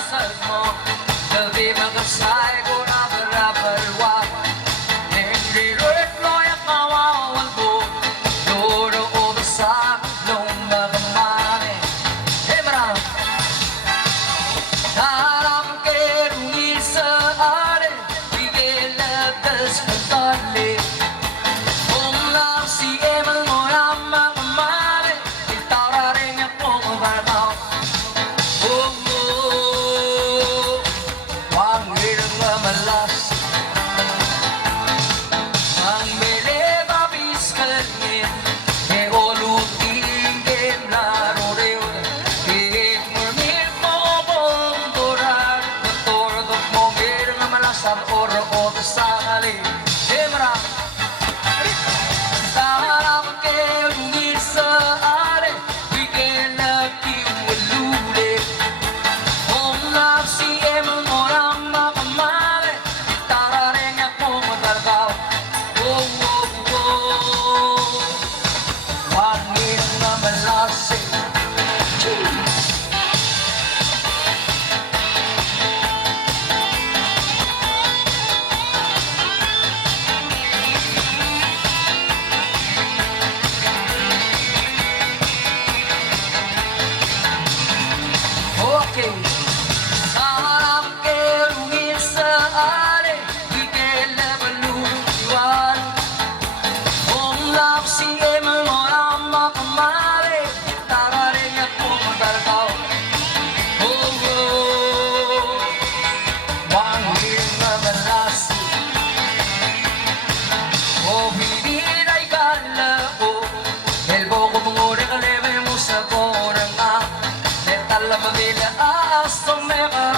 salmo del tema que sai con la perwa nengri ret loyak mawawal bo loro o sa long magamane hemra dalam kerungi seare bigela tas kali si emal moyam magamane itarareng ako barnaw malas ang beleva biskalin e olutingin laro reo e murmir mo bondorar tordo mo mir na malasar oro o sakali demra sarap ke unisa are bigel na kiwalule om na si emal moram okay. Sarap ke rumit sa are bigela baluan om lap si emal moram makamare tarareng ako madarkaw wangin na malasi binilay ka lao el boko munguri kaleme mo sa korang na alam mo nila aas to meka